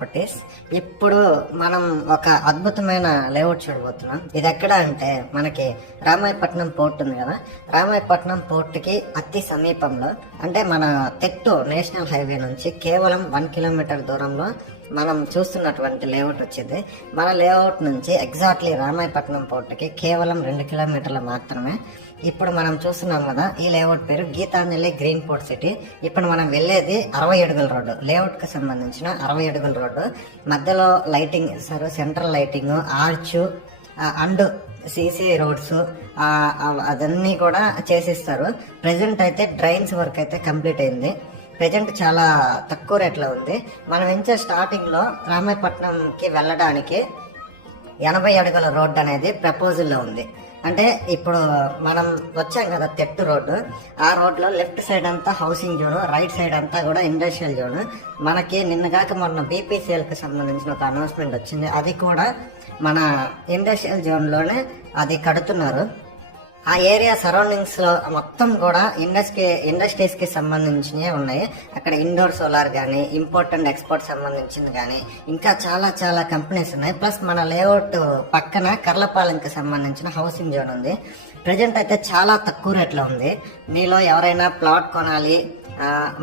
కొట్టేస్ ఇప్పుడు మనం ఒక అద్భుతమైన లేఅవుట్ చూడబోతున్నాం. ఇది ఎక్కడ అంటే మనకి రామాయపట్నం పోర్ట్ ఉంది కదా. రామాయపట్నం పోర్ట్కి అతి సమీపంలో అంటే మన తెట్టు నేషనల్ హైవే నుంచి కేవలం వన్ కిలోమీటర్ దూరంలో మనం చూస్తున్నటువంటి లేఅవుట్ వచ్చింది. మన లేఅవుట్ నుంచి ఎగ్జాక్ట్లీ రామాయపట్నం పోర్ట్కి కేవలం రెండు కిలోమీటర్లు మాత్రమే. ఇప్పుడు మనం చూస్తున్నాం కదా ఈ లేఅవుట్ పేరు గీతాంజలి గ్రీన్ పోర్ట్ సిటీ. ఇప్పుడు మనం వెళ్ళేది అరవై అడుగుల రోడ్డు లేఅవుట్కి సంబంధించిన అరవై అడుగుల రోడ్డు. మధ్యలో లైటింగ్ ఇస్తారు central lighting arch and CC roads అదన్నీ కూడా చేసిస్తారు. ప్రజెంట్ అయితే డ్రైన్స్ వర్క్ అయితే కంప్లీట్ అయింది. ప్రజెంట్ చాలా తక్కువ రేట్లో ఉంది. మనం ఇంచే స్టార్టింగ్లో రామాయపట్నంకి వెళ్ళడానికి ఎనభై అడుగుల రోడ్డు అనేది ప్రపోజల్లో ఉంది. అంటే ఇప్పుడు మనం వచ్చాం కదా తెట్టు రోడ్డు. ఆ రోడ్లో లెఫ్ట్ సైడ్ అంతా హౌసింగ్ జోన్ రైట్ సైడ్ అంతా కూడా ఇండస్ట్రియల్ జోన్. మనకి నిన్నగాక మొన్న బీపీసీఎల్కి సంబంధించిన ఒక అనౌన్స్మెంట్ వచ్చింది. అది కూడా మన ఇండస్ట్రియల్ జోన్లోనే అది కడుతున్నారు. ఆ ఏరియా సరౌండింగ్స్లో మొత్తం కూడా ఇండస్ట్రీ ఇండస్ట్రీస్కి సంబంధించినవి ఉన్నాయి. అక్కడ ఇండోర్ సోలార్ కానీ ఇంపోర్ట్ అండ్ ఎక్స్పోర్ట్ సంబంధించింది కానీ ఇంకా చాలా చాలా కంపెనీస్ ఉన్నాయి. ప్లస్ మన లేఅవుట్ పక్కన కర్లపాలెంకి సంబంధించిన హౌసింగ్ జోన్ ఉంది. ప్రజెంట్ అయితే చాలా తక్కువ రేట్లో ఉంది. మీలో ఎవరైనా ప్లాట్ కొనాలి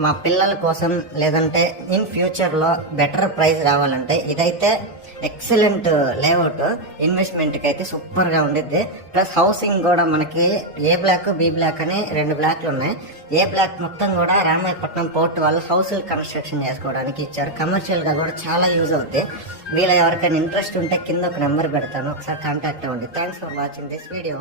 మా పిల్లల కోసం లేదంటే ఇన్ ఫ్యూచర్లో బెటర్ ప్రైస్ రావాలంటే ఇదైతే ఎక్సలెంట్ లేఅవుట్ ఇన్వెస్ట్మెంట్కి అయితే సూపర్గా ఉండిద్ది. ప్లస్ హౌసింగ్ కూడా మనకి ఏ బ్లాక్ బి బ్లాక్ అని రెండు బ్లాక్లు ఉన్నాయి. ఏ బ్లాక్ మొత్తం కూడా రామాయపట్నం పోర్ట్ వాళ్ళు హౌసులు కన్స్ట్రక్షన్ చేసుకోవడానికి ఇచ్చారు. కమర్షియల్గా కూడా చాలా యూజ్ అవుతాయి వీళ్ళ ఎవరికైనా ఇంట్రెస్ట్ ఉంటే కింద ఒక నెంబర్ పెడతాను. ఒకసారి కాంటాక్ట్ అవ్వండి. Thanks for watching this video